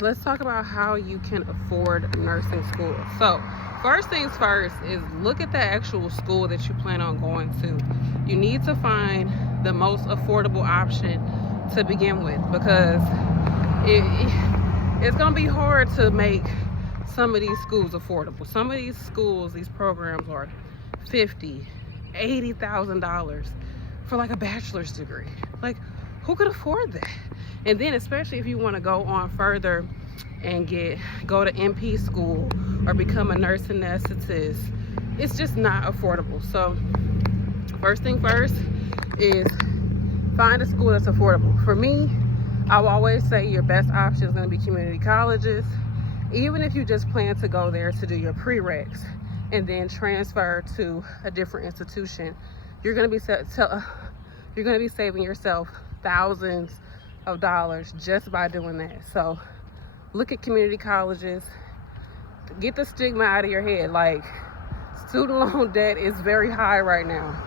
let's talk about how you can afford nursing school. So first things first is look at the actual school that you plan on going to. You need to find the most affordable option to begin with, because it's gonna be hard to make some of these schools affordable. Some of these schools, these programs are $50,000-$80,000 for like a bachelor's degree. Like, who could afford that? And then especially if you want to go on further and go to NP school or become a nurse anesthetist, it's just not affordable. So first thing first is find a school that's affordable. For me, I will always say your best option is going to be community colleges. Even if you just plan to go there to do your prereqs and then transfer to a different institution, you're going to be saving yourself thousands of dollars just by doing that. So look at community colleges. Get the stigma out of your head. Like, student loan debt is very high right now.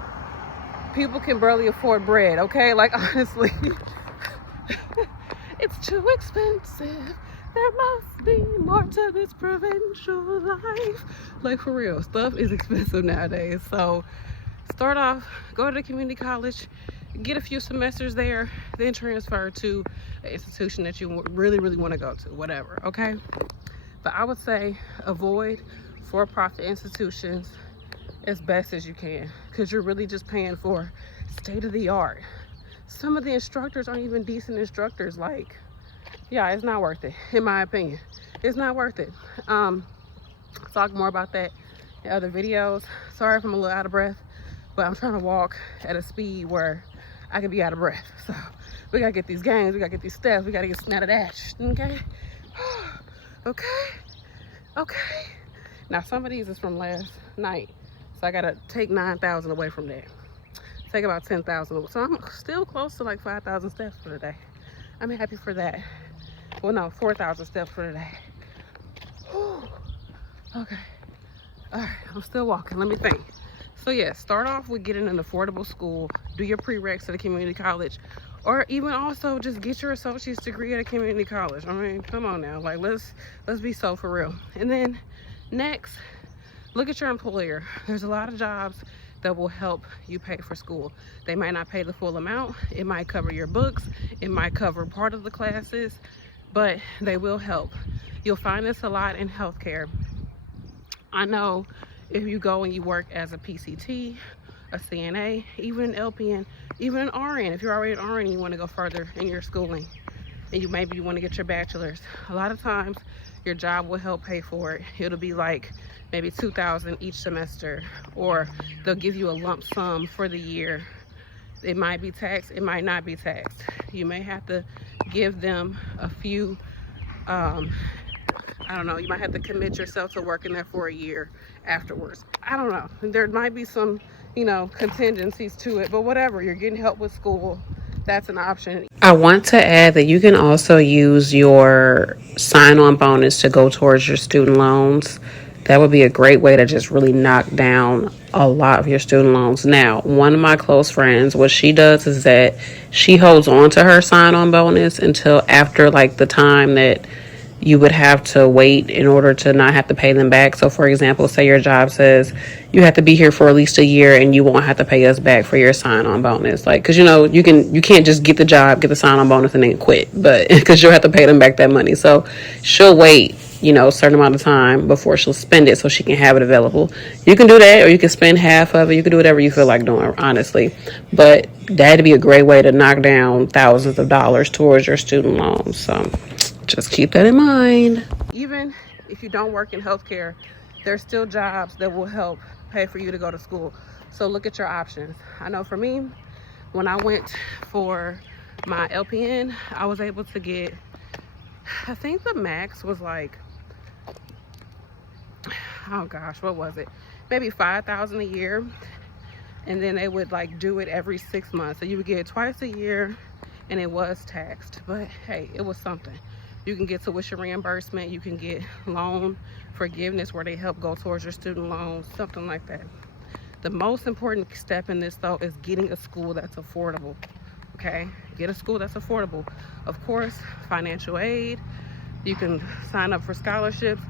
People can barely afford bread, okay? Like, honestly, it's too expensive. There must be more to this provincial life. Like, for real, stuff is expensive nowadays. So start off, go to the community college, get a few semesters there, then transfer to an institution that you really want to go to, whatever, okay? But I would say avoid for-profit institutions as best as you can, because you're really just paying for state-of-the-art. Some of the instructors aren't even decent instructors. Like, yeah, it's not worth it, in my opinion. It's not worth it. I'll talk more about that in other videos. Sorry if I'm a little out of breath, but I'm trying to walk at a speed where I can be out of breath. So we gotta get these games, we gotta get these steps, we gotta get snatted dash, okay? Okay. Now some of these is from last night, so I gotta take 9,000 away from that. Take about 10,000, so I'm still close to like 5,000 steps for the day. I'm happy for that. Well, no, 4,000 steps for the day. Okay, all right, I'm still walking, let me think. So yeah, start off with getting an affordable school, do your prereqs at a community college, or even also just get your associate's degree at a community college. I mean, come on now, like let's be so for real. And then next, look at your employer. There's a lot of jobs that will help you pay for school. They might not pay the full amount. It might cover your books. It might cover part of the classes, but they will help. You'll find this a lot in healthcare. I know if you go and you work as a PCT, a CNA, even an LPN, even an RN, if you're already an RN and you want to go further in your schooling and maybe you want to get your bachelor's, a lot of times your job will help pay for it. It'll be like maybe $2,000 each semester, or they'll give you a lump sum for the year. It might be taxed, it might not be taxed. You may have to give them a few, I don't know, you might have to commit yourself to working there for a year afterwards. I don't know. There might be some, contingencies to it, but whatever, you're getting help with school. That's an option. I want to add that you can also use your sign-on bonus to go towards your student loans. That would be a great way to just really knock down a lot of your student loans. Now, one of my close friends, what she does is that she holds on to her sign-on bonus until after like the time that you would have to wait in order to not have to pay them back. So for example, say your job says you have to be here for at least a year and you won't have to pay us back for your sign-on bonus. Like, cause you can't just get the job, get the sign-on bonus and then quit, but cause you'll have to pay them back that money. So she'll wait, a certain amount of time before she'll spend it so she can have it available. You can do that, or you can spend half of it. You can do whatever you feel like doing, honestly. But that'd be a great way to knock down thousands of dollars towards your student loans. So just keep that in mind. Even if you don't work in healthcare, there's still jobs that will help pay for you to go to school. So look at your options. I know for me, when I went for my LPN, I was able to get, I think the max was like, oh gosh, what was it? Maybe $5,000 a year. And then they would like do it every 6 months. So you would get it twice a year, and it was taxed. But hey, it was something. You can get tuition reimbursement. You can get loan forgiveness where they help go towards your student loans, something like that. The most important step in this though is getting a school that's affordable. Okay, get a school that's affordable. Of course, financial aid, You can sign up for scholarships.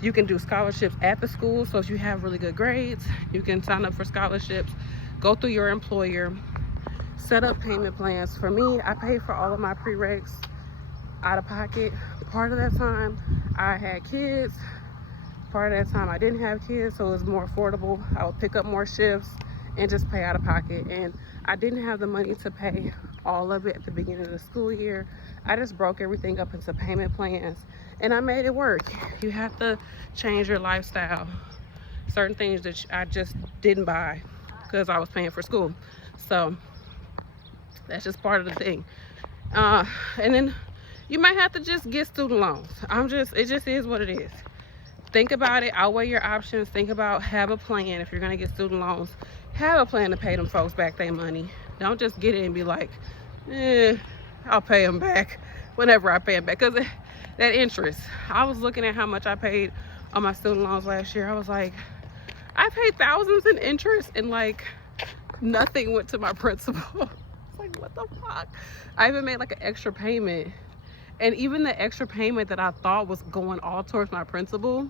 You can do scholarships at the school. So if you have really good grades, you can sign up for scholarships, go through your employer, set up payment plans. For me, I paid for all of my prereqs out of pocket. Part of that time I had kids, part of that time I didn't have kids, so it was more affordable. I would pick up more shifts and just pay out of pocket. And I didn't have the money to pay all of it at the beginning of the school year. I just broke everything up into payment plans and I made it work. You have to change your lifestyle. Certain things that I just didn't buy because I was paying for school. So that's just part of the thing. And then you might have to just get student loans. It just is what it is. Think about it, outweigh your options. Think about, have a plan. If you're gonna get student loans, have a plan to pay them folks back their money. Don't just get it and be like, I'll pay them back whenever I pay them back. Because that interest, I was looking at how much I paid on my student loans last year. I was like, I paid thousands in interest and like nothing went to my principal. Like, what the fuck? I even made like an extra payment, and even the extra payment that I thought was going all towards my principal,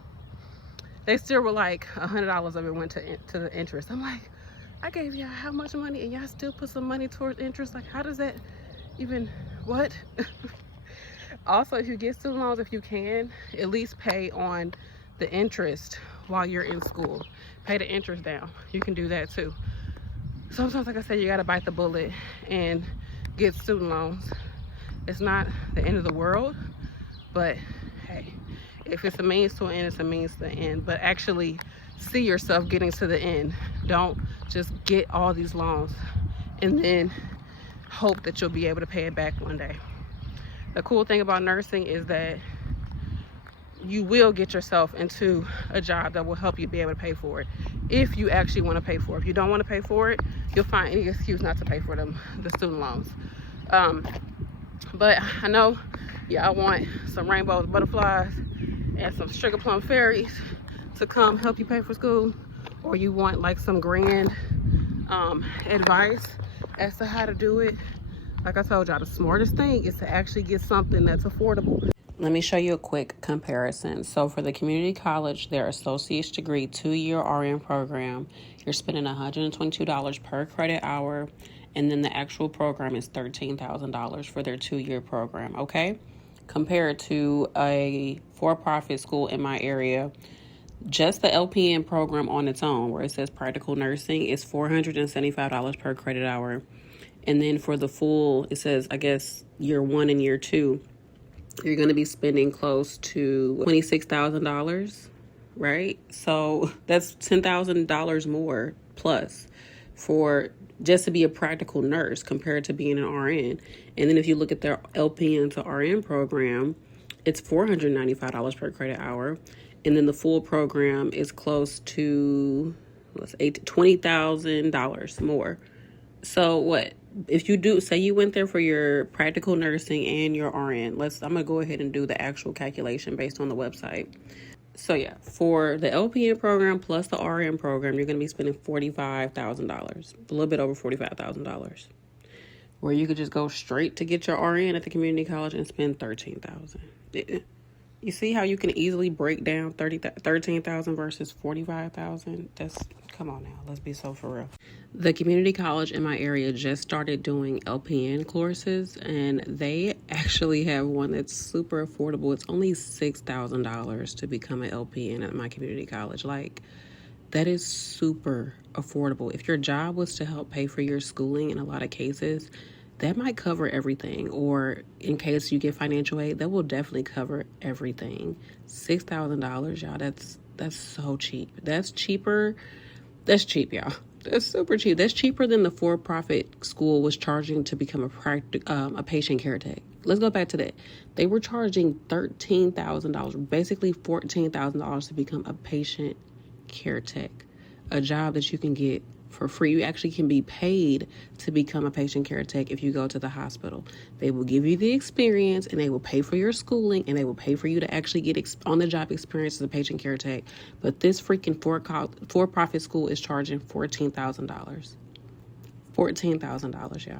they still were like $100 of it went to the interest. I'm like, I gave y'all how much money and y'all still put some money towards interest? Like, how does that even, what? Also, if you get student loans, if you can, at least pay on the interest while you're in school. Pay the interest down. You can do that too. Sometimes, like I said, you gotta bite the bullet and get student loans. It's not the end of the world, but hey, if it's a means to an end, it's a means to an end. But actually see yourself getting to the end. Don't just get all these loans and then hope that you'll be able to pay it back one day. The cool thing about nursing is that you will get yourself into a job that will help you be able to pay for it if you actually want to pay for it. If you don't want to pay for it, you'll find any excuse not to pay for the student loans. But I know y'all want some rainbows, butterflies, and some sugar plum fairies to come help you pay for school, or you want like some grand advice as to how to do it. Like I told y'all, the smartest thing is to actually get something that's affordable. Let me show you a quick comparison. So for the community college, their associate's degree 2-year RN program, you're spending $122 per credit hour, and then the actual program is $13,000 for their 2-year program, okay? Compared to a for-profit school in my area, just the LPN program on its own, where it says practical nursing, is $475 per credit hour. And then for the full, it says, I guess, year 1 and year 2, you're going to be spending close to $26,000, right? So that's $10,000 more plus for just to be a practical nurse compared to being an RN. And then if you look at their LPN to RN program, it's $495 per credit hour. And then the full program is close to $20,000 more. So what? If you do, say you went there for your practical nursing and your RN, I'm going to go ahead and do the actual calculation based on the website. So yeah, for the LPN program plus the RN program, you're going to be spending $45,000, a little bit over $45,000. Where you could just go straight to get your RN at the community college and spend $13,000. You see how you can easily break down $13,000 versus $45,000? Come on now, let's be so for real. The community college in my area just started doing LPN courses, and they actually have one that's super affordable. It's only $6,000 to become an LPN at my community college. Like, that is super affordable. If your job was to help pay for your schooling in a lot of cases, that might cover everything. Or in case you get financial aid, that will definitely cover everything. $6,000, y'all, that's so cheap. That's cheaper. That's cheap, y'all. That's super cheap. That's cheaper than the for-profit school was charging to become a patient care tech. Let's go back to that. They were charging $13,000, basically $14,000 to become a patient care tech, a job that you can get for free. You actually can be paid to become a patient care tech if you go to the hospital. They will give you the experience, and they will pay for your schooling, and they will pay for you to actually get on-the-job experience as a patient care tech. But this freaking for-profit school is charging $14,000. $14,000, y'all.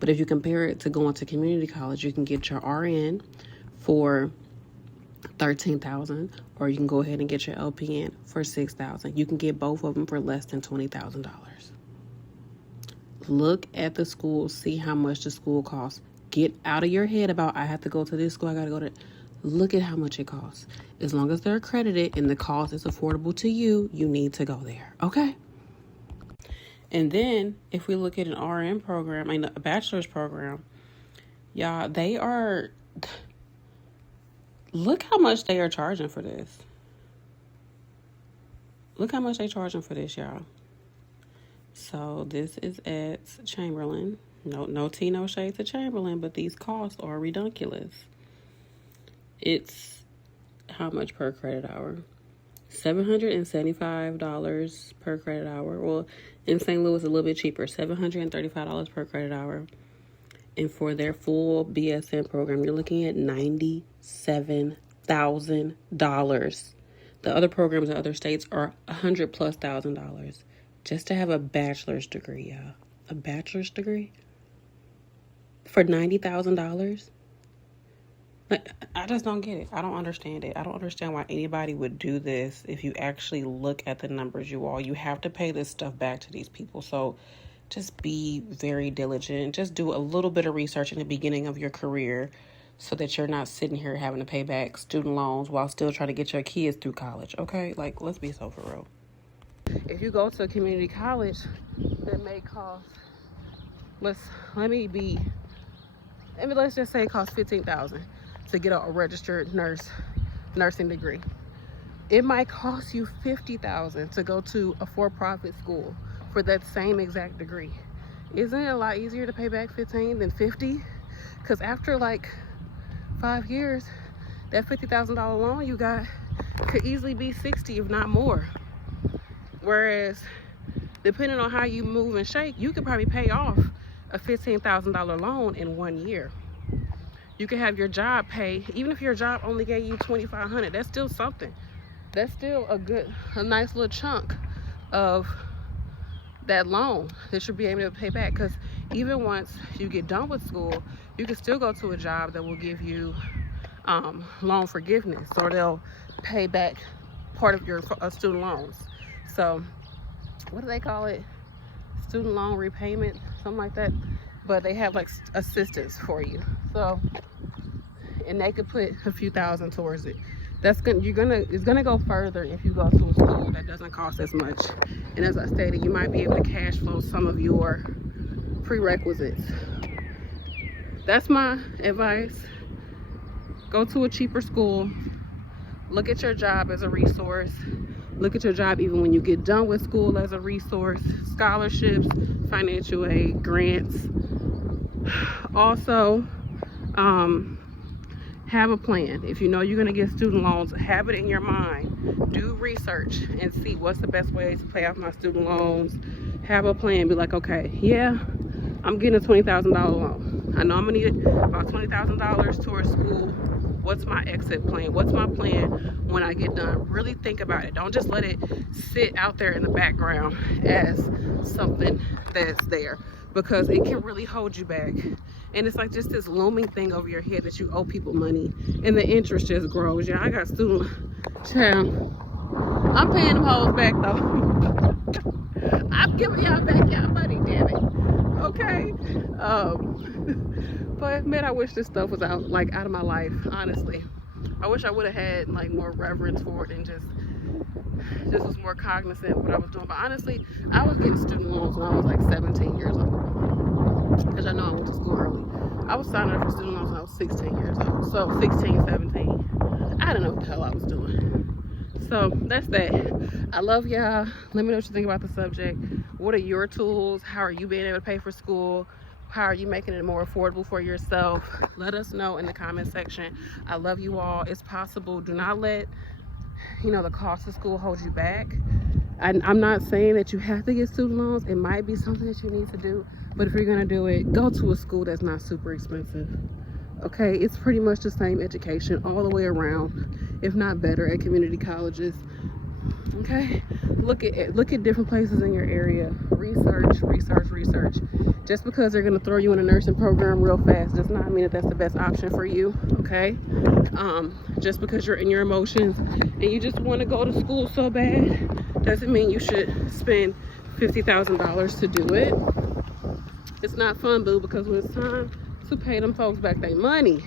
But if you compare it to going to community college, you can get your RN for $13,000, or you can go ahead and get your LPN for $6,000. You can get both of them for less than $20,000. Look at the school, see how much the school costs. Get out of your head about, I have to go to this school, I gotta go to. Look at how much it costs. As long as they're accredited and the cost is affordable to you, you need to go there, okay? And then if we look at an RN program, a bachelor's program, y'all, look how much they are charging for this. Look how much they're charging for this, y'all. So this is at Chamberlain. No tea, no shade to Chamberlain, but these costs are ridiculous. It's how much per credit hour? $775 per credit hour. Well, in St. Louis, a little bit cheaper, $735 per credit hour. And for their full BSN program, you're looking at $97,000. The other programs in other states are $100,000+ just to have a bachelor's degree, y'all. A bachelor's degree for $90,000. Like, I just don't get it. I don't understand it. I don't understand why anybody would do this. If you actually look at the numbers, you have to pay this stuff back to these people. So just be very diligent. Just do a little bit of research in the beginning of your career so that you're not sitting here having to pay back student loans while still trying to get your kids through college. Okay? Like, let's be so for real. If you go to a community college, that may cost, let's just say it costs $15,000 to get a registered nursing degree. It might cost you $50,000 to go to a for-profit school for that same exact degree. Isn't it a lot easier to pay back $15,000 than $50,000? Because after like 5 years, that $50,000 loan you got could easily be $60,000, if not more. Whereas, depending on how you move and shake, you could probably pay off a $15,000 loan in 1 year. You can have your job pay, even if your job only gave you $2,500, that's still something. That's still a nice little chunk of that loan that you'll be able to pay back. Because even once you get done with school, you can still go to a job that will give you loan forgiveness, or they'll pay back part of your student loans. So, what do they call it? Student loan repayment, something like that. But they have like assistance for you. So, and they could put a few thousand towards it. It's gonna go further if you go to a school that doesn't cost as much. And as I stated, you might be able to cash flow some of your prerequisites. That's my advice. Go to a cheaper school. Look at your job as a resource. Look at your job even when you get done with school as a resource. Scholarships, financial aid, grants. Also, have a plan. If you know you're going to get student loans, have it in your mind. Do research and see what's the best way to pay off my student loans. Have a plan. Be like, okay, yeah, I'm getting a $20,000 loan. I know I'm going to need about $20,000 towards school. What's my exit plan? What's my plan when I get done? Really think about it. Don't just let it sit out there in the background as something that's there, because it can really hold you back. And it's like just this looming thing over your head that you owe people money, and the interest just grows. Yeah, I got student child. I'm paying them hoes back though. I'm giving y'all back y'all money, damn it. Okay. But man, I wish this stuff was out of my life, honestly. I wish I would have had like more reverence for it and just was more cognizant of what I was doing. But honestly, I was getting student loans when I was like 17 years old. Because I know I went to school early. I was signing up for student loans when I was 16 years old. So 16, 17. I don't know what the hell I was doing. So that's that. I love y'all. Let me know what you think about the subject. What are your tools? How are you being able to pay for school? How are you making it more affordable for yourself? Let us know in the comment section. I love you all. It's possible. Do not let the cost of school hold you back. I'm not saying that you have to get student loans. It might be something that you need to do. But if you're going to do it, go to a school that's not super expensive. Okay? It's pretty much the same education all the way around, if not better, at community colleges. Okay? look at different places in your area. Research. Just because they're going to throw you in a nursing program real fast does not mean that that's the best option for you. Okay, just because you're in your emotions and you just want to go to school so bad doesn't mean you should spend $50,000 to do it. It's not fun, boo, because when it's time to pay them folks back their money,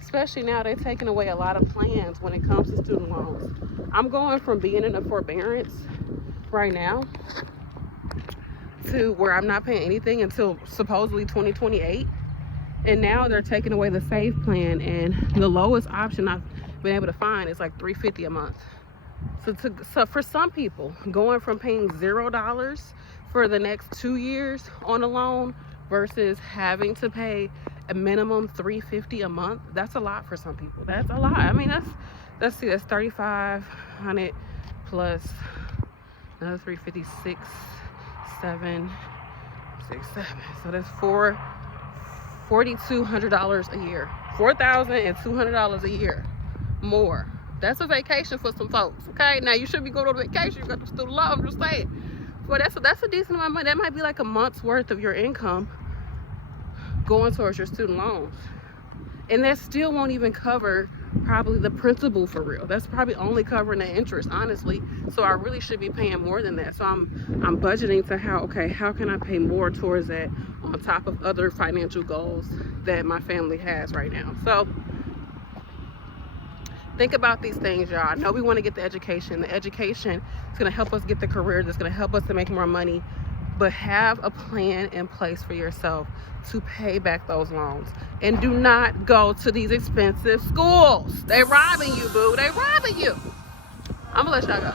especially now they're taking away a lot of plans when it comes to student loans. I'm going from being in a forbearance right now to where I'm not paying anything until supposedly 2028, and now they're taking away the save plan, and the lowest option I've been able to find is like $350 a month. So for some people, going from paying $0 for the next 2 years on a loan versus having to pay a minimum $350 a month, that's a lot for some people. That's a lot. I mean, that's $3,500 plus another $350, 6, 7, 6, 7. So that's $4,200 a year. $4,200 a year more. That's a vacation for some folks. Okay, now you should be going on vacation. You got the student loan. I'm just saying. Well, that's a decent amount of money. That might be like a month's worth of your income going towards your student loans, and that still won't even cover probably the principal for real. That's probably only covering the interest, honestly. So I really should be paying more than that. So I'm budgeting to how can I pay more towards that on top of other financial goals that my family has right now. So think about these things, y'all. I know we want to get the education. The education is going to help us get the career that's going to help us to make more money. But have a plan in place for yourself to pay back those loans. And do not go to these expensive schools. They robbing you, boo. They robbing you. I'm going to let y'all go.